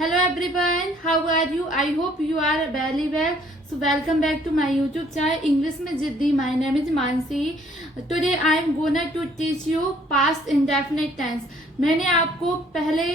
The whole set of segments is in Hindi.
Hello everyone, how are you? I hope you are very well. So welcome back to my YouTube channel English में जिद्दी. My name is Mansi. Today I am gonna to teach you past indefinite tense. मैंने आपको पहले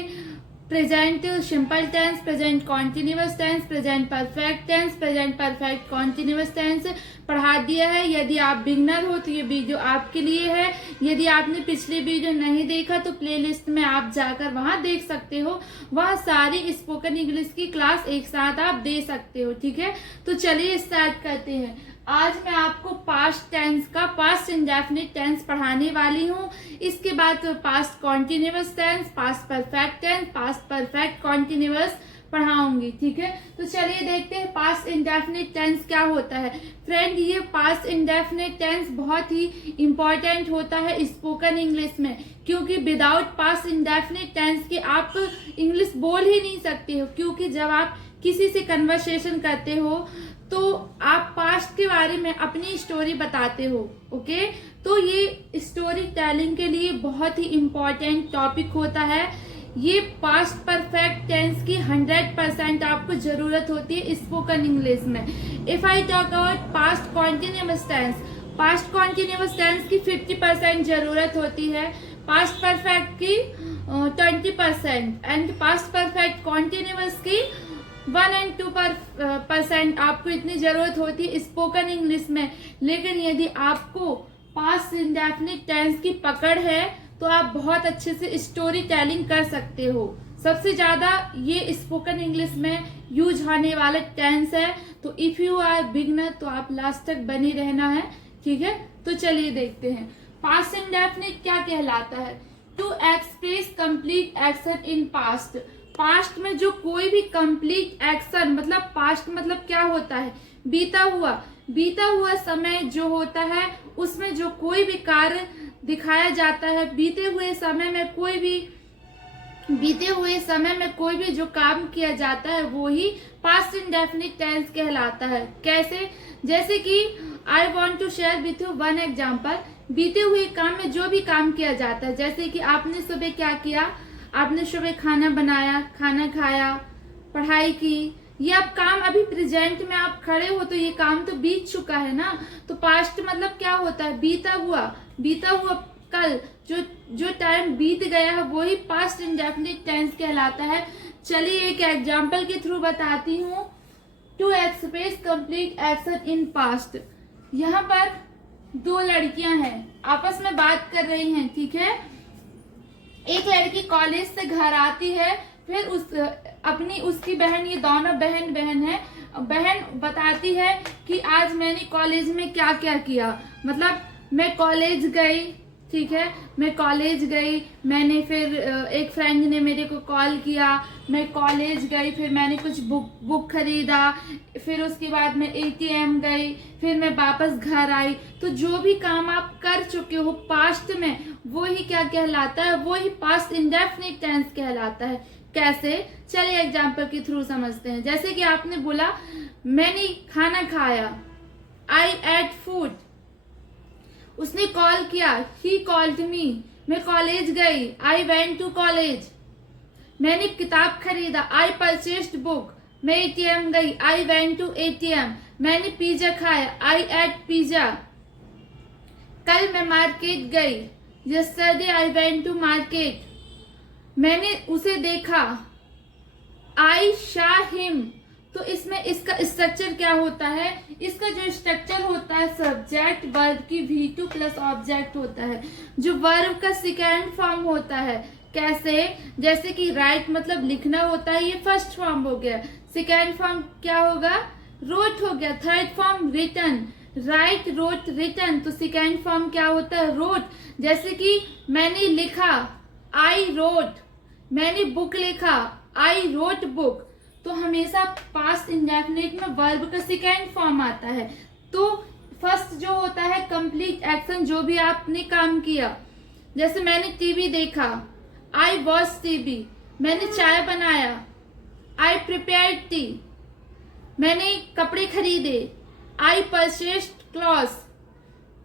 present simple tense, present continuous tense, present perfect tense, present perfect continuous tense पढ़ा दिया है. यदि आप बिगनर हो तो ये वीडियो आपके लिए है. यदि आपने पिछली वीडियो नहीं देखा तो प्लेलिस्ट में आप जाकर वहां देख सकते हो. वहां सारी स्पोकन इंग्लिश की क्लास एक साथ आप दे सकते हो. ठीक है, तो चलिए स्टार्ट करते हैं. आज मैं आपको पास्ट टेंस का पास्ट इंडेफिनिट टेंस पढ़ाने वाली हूँ. इसके बाद past continuous tense, past perfect tense, past perfect continuous पढ़ाऊंगी. ठीक है, तो चलिए देखते हैं पास्ट इंडेफिनिट टेंस क्या होता है. फ्रेंड, ये पास्ट इंडेफिनिट टेंस बहुत ही इंपॉर्टेंट होता है स्पोकन इंग्लिश में, क्योंकि विदाउट पास्ट इंडेफिनिट टेंस के आप इंग्लिश बोल ही नहीं सकते हो. क्योंकि जब आप किसी से कन्वर्सेशन करते हो तो आप पास्ट के बारे में अपनी स्टोरी बताते हो. ओके, तो ये स्टोरी टेलिंग के लिए बहुत ही इम्पोर्टेंट टॉपिक होता है. ये पास्ट परफेक्ट टेंस की 100% आपको जरूरत होती है स्पोकन इंग्लिश में. If I talk about past continuous tense, past continuous tense की 50% जरूरत होती है, पास्ट परफेक्ट की 20% एंड पास्ट परफेक्ट कॉन्टिन्यूअस की 1 and 2% आपको इतनी जरूरत होती है स्पोकन इंग्लिश में. लेकिन यदि आपको पास्ट इंडेफिनिट टेंस की पकड़ है तो आप बहुत अच्छे से स्टोरी टेलिंग कर सकते हो. सबसे ज्यादा ये स्पोकन इंग्लिश में यूज होने वाला टेंस है. तो इफ यू आर बिगनर तो आप लास्ट तक बने रहना है. ठीक है, तो चलिए देखते हैं पास्ट इंडेफिनिट क्या कहलाता है. To express complete action in past. Past में जो कोई भी कंप्लीट एक्शन, मतलब पास्ट मतलब क्या होता है, बीता हुआ समय जो होता है उसमें जो कोई भी कार्य दिखाया जाता है, बीते हुए समय में कोई भी जो काम किया जाता है वो ही पास्ट इंडेफिनिट टेंस कहलाता है. कैसे? जैसे कि I want to share with you one example. बीते हुए काम में जो भी काम किया जाता है, जैसे कि आपने सुबह क्या किया, आपने सुबह खाना बनाया, खाना खाया, पढ़ाई की. ये अब काम अभी प्रेजेंट में आप खड़े हो तो ये काम तो बीत चुका है ना. तो पास्ट मतलब क्या होता है, बीता हुआ कल जो टाइम बीत गया है वो ही पास्ट इंडेफिनिट टेंस कहलाता है. चलिए एक एग्जांपल के थ्रू बताती हूँ. To express complete action in past. यहाँ पर दो लड़कियां हैं, आपस में बात कर रही हैं. ठीक है, एक लड़की कॉलेज से घर आती है, फिर उसकी बहन, ये दोनों बहन है, बहन बताती है कि आज मैंने कॉलेज में क्या क्या किया. मतलब मैं कॉलेज गई. ठीक है, मैं कॉलेज गई, मैंने फिर एक फ्रेंड ने मेरे को कॉल किया, मैं कॉलेज गई, फिर मैंने कुछ बुक खरीदा, फिर उसके बाद मैं एटीएम गई, फिर मैं वापस घर आई. तो जो भी काम आप कर चुके हो पास्ट में वो ही क्या कहलाता है, वो ही पास्ट इंडेफिनिट टेंस कहलाता है. कैसे? चलिए एग्जाम्पल के थ्रू समझते हैं. जैसे कि आपने बोला मैंने खाना खाया, आई एट फूड. उसने कॉल किया, ही कॉल्ड मी. मैं कॉलेज गई, आई वेंट टू कॉलेज. मैंने किताब खरीदा, आई परचेस्ड बुक. मैं एटीएम गई, आई वेंट टू एटीएम. मैंने पिज्जा खाया, आई एट पिज्जा. कल मैं मार्केट गई, yesterday I went to market. मैंने उसे देखा, आई शॉ हिम. तो इसमें इसका स्ट्रक्चर क्या होता है, इसका जो स्ट्रक्चर होता है सब्जेक्ट वर्ब की V2 प्लस ऑब्जेक्ट होता है, जो वर्ब का सेकेंड फॉर्म होता है. कैसे? जैसे कि राइट मतलब लिखना होता है, ये फर्स्ट फॉर्म हो गया. सेकेंड फॉर्म क्या होगा, रोट हो गया. Third form written, write wrote written. तो सेकेंड फॉर्म क्या होता है, रोट. जैसे कि मैंने लिखा, आई रोट. मैंने बुक लिखा, आई रोट बुक. तो हमेशा पास्ट इंडेफिनिट में वर्ब का सेकेंड फॉर्म आता है. तो फर्स्ट जो होता है कंप्लीट एक्शन, जो भी आपने काम किया. जैसे मैंने टीवी देखा, आई वॉच टीवी. मैंने चाय बनाया, आई प्रिपेयर्ड टी. मैंने कपड़े खरीदे, आई परचेस्ड क्लॉथ्स.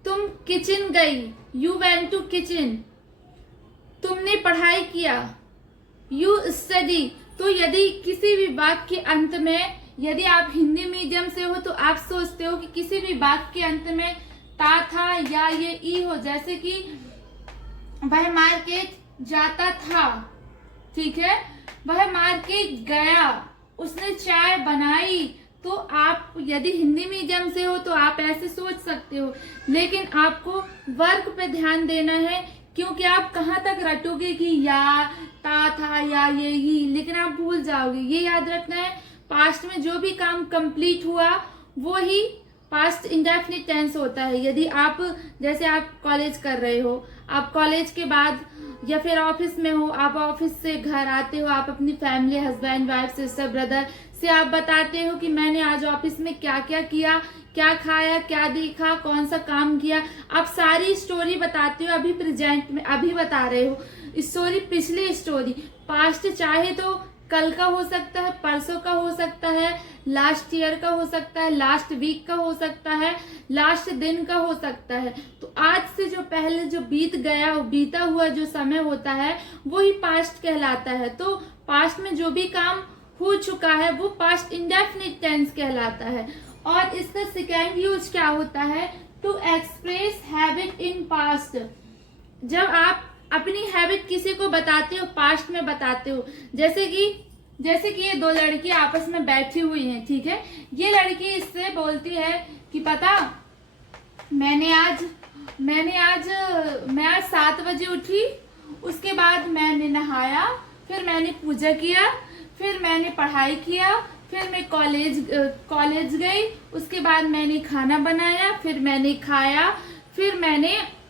तुम किचन गई, यू वेंट टू किचन. तुमने पढ़ाई किया, यू स्टडी. तो यदि किसी भी वाक्य के अंत में, यदि आप हिंदी मीडियम से हो तो आप सोचते हो कि किसी भी वाक्य के अंत में ता था या ये ई हो, जैसे कि वह मार्केट जाता था, ठीक है, वह मार्केट गया, उसने चाय बनाई, तो आप यदि हिंदी मीडियम से हो तो आप ऐसे सोच सकते हो, लेकिन आपको वर्क पे ध्यान देना है, क्योंकि आप कहाँ तक रटोगे कि या ता था या ये ही, लेकिन आप भूल जाओगे। ये याद रखना है, पास्ट में जो भी काम कंप्लीट हुआ वो ही पास्ट इंडेफिनिट टेंस होता है। यदि आप, जैसे आप कॉलेज कर रहे हो, आप कॉलेज के बाद या फिर ऑफिस में हो, आप ऑफिस से घर आते हो, आप अपनी family, husband, wife, sister, brother से आप बताते हो कि मैंने आज ऑफिस में क्या क्या किया, क्या खाया, क्या देखा, कौन सा काम किया, आप सारी स्टोरी बताते हो, अभी प्रेजेंट में अभी बता रहे हो स्टोरी, पिछली स्टोरी। पास्ट चाहे तो कल का हो सकता है, परसों का हो सकता है, लास्ट ईयर का हो सकता है, लास्ट वीक का हो सकता है, लास्ट दिन का हो सकता है। तो आज से जो पहले जो बीत गया, वो बीता हुआ जो समय होता है वो ही पास्ट कहलाता है। तो पास्ट में जो भी काम हो चुका है वो पास्ट इंडेफिनिट टेंस कहलाता है। और इसका सेकेंड यूज क्या होता है, to express habit in past. जब आप अपनी हैबिट किसी को बताते हो, पास्ट में बताते हो, जैसे कि ये दो लड़की आपस में बैठी हुई हैं, ठीक है, ये लड़की इससे बोलती है कि पता, मैं आज 7 बजे उठी, उसके बाद मैंने नहाया, फिर मैंने पूजा किया, फिर मैंने पढ़ाई किया, फिर मैं कॉलेज गई, उसके बाद मैंने खाना बनाया, फिर मैंने खाया, फिर मैंने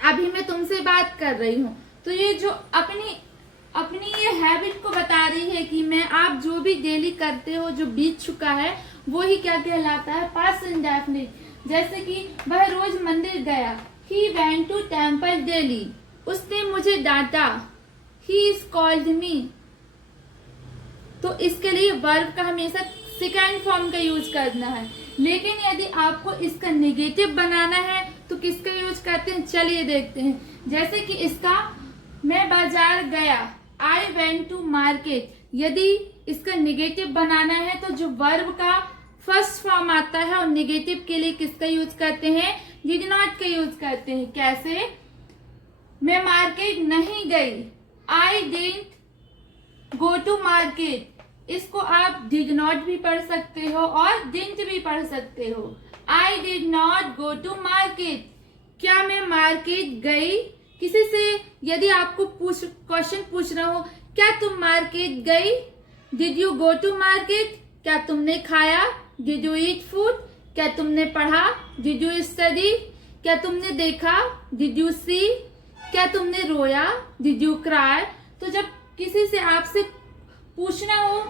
अभी मैं तुमसे बात कर रही हूँ। तो ये जो अपनी ये हैबिट को बता रही है कि मैं, आप जो भी डेली करते हो, जो बीत चुका है, वो ही क्या कहलाता है, पास्ट इंडेफिनिट। जैसे कि वह रोज मंदिर गया, he went to temple daily, उसने मुझे डांटा, ही कॉल्ड मी। तो इसके लिए वर्ब का हमेशा सेकेंड फॉर्म का यूज करना है। लेकिन यदि आपको इसका नेगेटिव बनाना है तो किसका यूज करते हैं, चलिए देखते हैं। जैसे कि इसका, मैं बाजार गया, आई वेंट टू मार्केट। यदि इसका नेगेटिव बनाना है तो जो वर्ब का फर्स्ट फॉर्म आता है और नेगेटिव के लिए किसका यूज करते हैं, डिड नॉट का यूज करते हैं। कैसे, मैं मार्केट नहीं गई, I didn't go to market. इसको आप डिड नॉट भी पढ़ सकते हो और डिडंट भी पढ़ सकते हो। I did not go to market, क्या मैं मार्केट गई। किसी से यदि आपको क्वेश्चन पूछना हो, क्या तुम मार्केट गई, did you go to market, क्या तुमने खाया, डिड यू ईट फूड, क्या तुमने पढ़ा, डिड यू स्टडी, क्या तुमने देखा, डिड यू सी, क्या तुमने रोया, डिड यू क्राई। तो जब किसी से आपसे पूछना हो,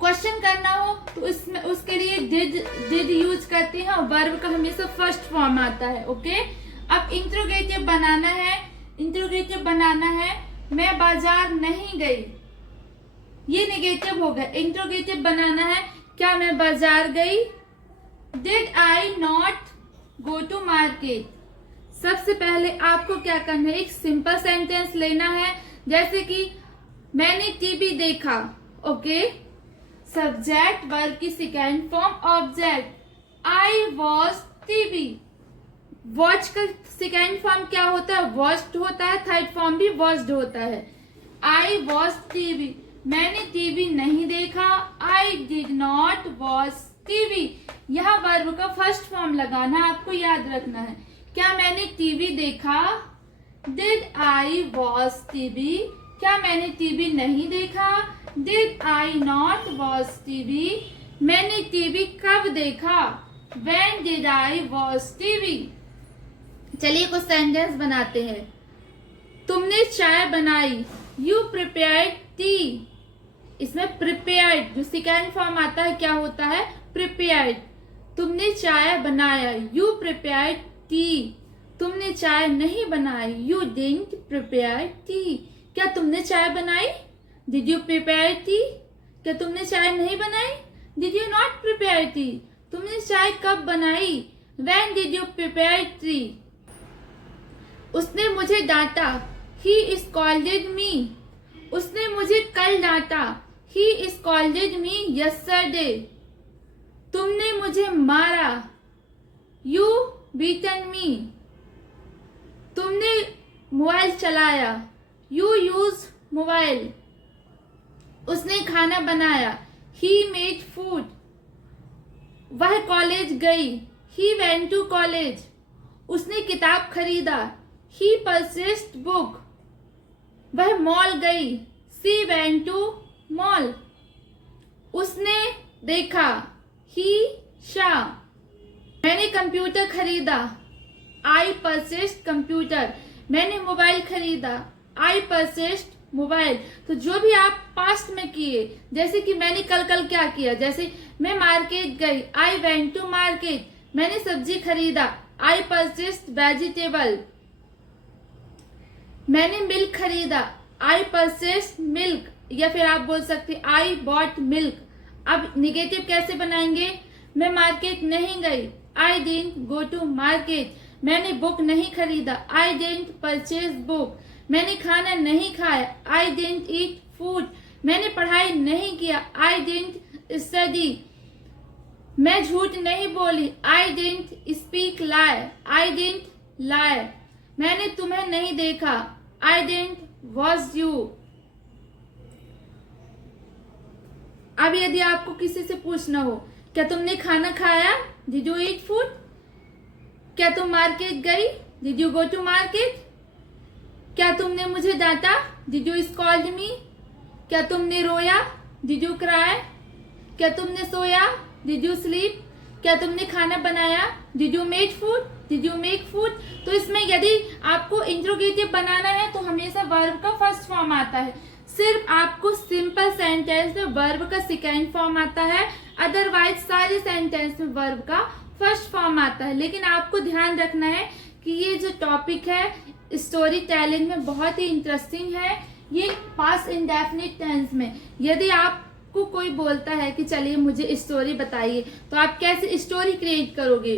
क्वेश्चन करना हो, तो इसमें उसके लिए डिड यूज करते हैं और वर्ब का हमेशा फर्स्ट फॉर्म आता है। ओके, अब इंट्रोगेटिव बनाना है, मैं बाजार नहीं गई, ये नेगेटिव हो गया। इंट्रोगेटिव बनाना है, क्या मैं बाजार गई, did I not go to market. सबसे पहले आपको क्या करना है, एक सिंपल सेंटेंस लेना है, जैसे कि मैंने टीवी देखा। ओके, सब्जेक्ट वर्ब की second form object, I watch TV. Watch का सेकेंड फॉर्म क्या होता है, वॉच्ड होता है, थर्ड फॉर्म भी वॉच्ड होता है। आई वॉच टीवी, मैंने टीवी नहीं देखा, आई डिड नॉट वॉच टीवी। यह वर्ब का फर्स्ट फॉर्म लगाना, आपको याद रखना है। क्या मैंने टीवी देखा, डिड आई वॉच टीवी, क्या मैंने टीवी नहीं देखा, did I not watch TV. मैंने टीवी कब देखा, when did I watch TV. चलिए कुछ सेंटेंस बनाते हैं। तुमने चाय बनाई, यू प्रिपेयर्ड टी। इसमें प्रिपेयर्ड जो सेकेंड फॉर्म आता है क्या होता है, प्रिपेयर्ड। तुमने चाय बनाया, यू प्रिपेयर्ड टी। तुमने चाय नहीं बनाई, यू डिडंट प्रिपेयर टी। क्या तुमने चाय बनाई, डिड यू प्रिपेयर टी। क्या तुमने चाय नहीं बनाई, did you not prepare T. तुमने चाय कब बनाई, when did you prepare T. उसने मुझे डांटा, ही स्कॉल्डेड मी। उसने मुझे कल डांटा। He scolded me yesterday. तुमने मुझे मारा। You beaten me. तुमने मोबाइल चलाया। You used mobile. उसने खाना बनाया। He made food. वह कॉलेज गई। He went to college. उसने किताब खरीदा। He purchased book. वह मॉल गई। She went to mall. उसने देखा। He saw. मैंने कंप्यूटर खरीदा। I purchased computer. मैंने मोबाइल खरीदा। I purchased mobile. तो जो भी आप पास्ट में किए, जैसे कि मैंने कल क्या किया, जैसे मैं मार्केट गई। I went to market. मैंने सब्जी खरीदा। I purchased vegetable. मैंने मिल्क खरीदा। I purchased milk. या फिर आप बोल सकते I bought milk. अब निगेटिव कैसे बनाएंगे? मैं मार्केट नहीं गई। I didn't go to market. मैंने बुक नहीं खरीदा। I didn't purchase book. मैंने खाना नहीं खाया। I didn't eat food. मैंने पढ़ाई नहीं किया। I didn't study. मैं झूठ नहीं बोली। I didn't speak lie. I didn't lie. मैंने तुम्हें नहीं देखा। I didn't watch you. अब यदि आपको किसी से पूछना हो, क्या तुमने खाना खाया? Did you eat food? क्या तुम मार्केट गई? Did you go to market? क्या तुमने मुझे डांटा? Did you scold me? क्या तुमने रोया? Did you cry? क्या तुमने सोया? Did you sleep? क्या तुमने खाना बनाया? Did you make food? Did you make food? तो इसमें यदि आपको इंट्रोगेटिव बनाना है तो हमेशा वर्ब का फर्स्ट फॉर्म आता है। सिर्फ आपको सिंपल सेंटेंस में वर्ब का सेकेंड फॉर्म आता है, अदरवाइज सारे सेंटेंस में वर्ब का फर्स्ट फॉर्म आता है। लेकिन आपको ध्यान रखना है कि ये जो टॉपिक है स्टोरी टेलिंग में बहुत ही इंटरेस्टिंग है। ये पास्ट इंडेफिनिट टेंस में यदि आपको कोई बोलता है कि चलिए मुझे स्टोरी बताइए, तो आप कैसे स्टोरी क्रिएट करोगे?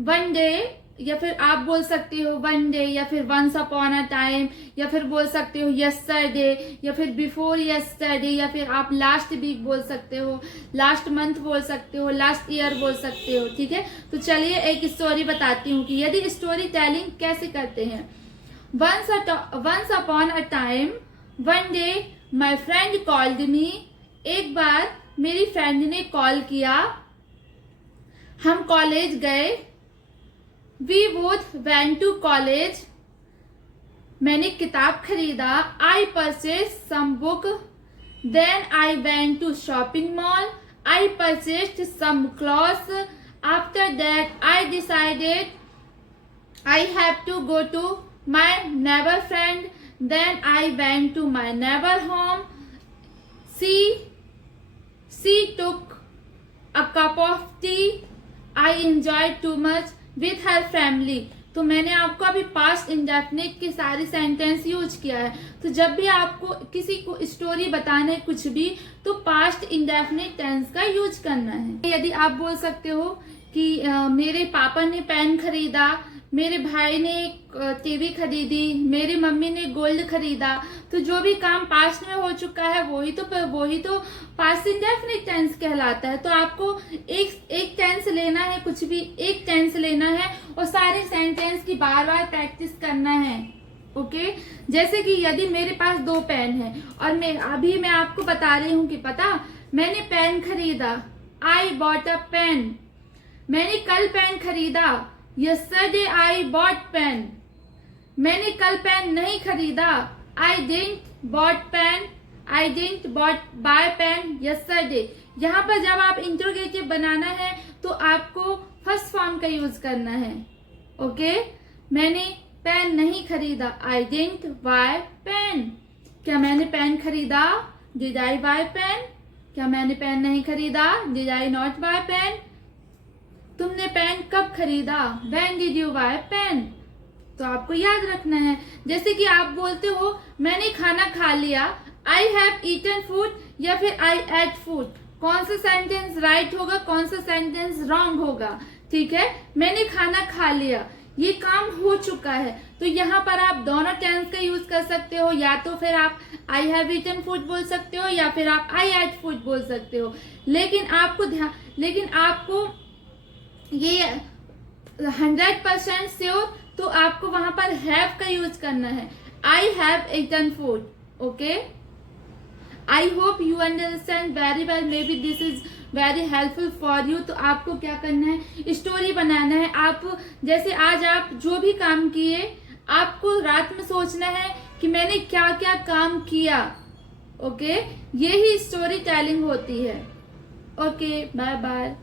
वन डे, या फिर आप बोल सकते हो वन डे, या फिर वंस अपॉन अ टाइम, या फिर बोल सकते हो यस्टरडे, या फिर बिफोर यस्टरडे, या फिर आप लास्ट वीक बोल सकते हो, लास्ट मंथ बोल सकते हो, लास्ट ईयर बोल सकते हो। ठीक है, तो चलिए एक स्टोरी बताती हूँ कि यदि स्टोरी टेलिंग कैसे करते हैं। Once upon a time, one day my friend called me. एक बार मेरी फ्रेंड ने कॉल किया। हम कॉलेज गए। We both went to college. मैंने किताब खरीदा। I purchased some book. Then I went to shopping mall. I purchased some clothes. After that, I decided I have to go to my neighbor friend. Then I went to my neighbor home. She took a cup of tea. I enjoyed too much with her family. तो मैंने आपको अभी पास्ट इंडेफिनिट के सारे सेंटेंस यूज किया है। तो जब भी आपको किसी को स्टोरी बताना है कुछ भी, तो पास्ट इंडेफिनिट टेंस का यूज करना है। यदि आप बोल सकते हो कि मेरे पापा ने पेन खरीदा, मेरे भाई ने टीवी खरीदी, मेरी मम्मी ने गोल्ड खरीदा, तो जो भी काम पास्ट में हो चुका है वही तो पास्ट इंडेफिनिट टेंस कहलाता है। तो आपको एक टेंस लेना है, कुछ भी एक टेंस लेना है और सारे सेंटेंस की बार बार प्रैक्टिस करना है। ओके, जैसे कि यदि मेरे पास 2 पेन है और मैं आपको बता रही हूँ कि पता मैंने पेन खरीदा। I bought a pen. मैंने कल पेन खरीदा। Yesterday I bought pen. मैंने कल पेन नहीं खरीदा। I didn't bought pen. I didn't buy pen yesterday. यहाँ पर जब आप इंट्रोगेटिव बनाना है तो आपको फर्स्ट फॉर्म का यूज करना है। ओके, मैंने पेन नहीं खरीदा। I didn't buy pen. क्या मैंने पेन खरीदा? Did I buy pen? क्या मैंने पेन नहीं खरीदा? Did I not buy pen? तुमने पेन कब खरीदा? When did you buy pen? तो आपको याद रखना है। जैसे कि आप बोलते हो मैंने खाना खा लिया। I have eaten food या फिर I ate food। कौन सा सेंटेंस राइट होगा, कौन सा सेंटेंस रॉन्ग होगा? ठीक है, मैंने खाना खा लिया ये काम हो चुका है। तो यहाँ पर आप दोनों टेंस का यूज कर सकते हो, या तो फिर आप आई हैव ईटन फूड बोल सकते हो या फिर आप आई एट फूड बोल सकते हो। लेकिन आपको ये 100% श्योर, तो आपको वहां पर हैव का यूज करना है। I have eaten food. Okay, I hope you understand very well, maybe this is very helpful for you. तो आपको क्या करना है, स्टोरी बनाना है। आप जैसे आज आप जो भी काम किए, आपको रात में सोचना है कि मैंने क्या क्या काम किया। ओके, यही स्टोरी टेलिंग होती है। Okay, bye bye.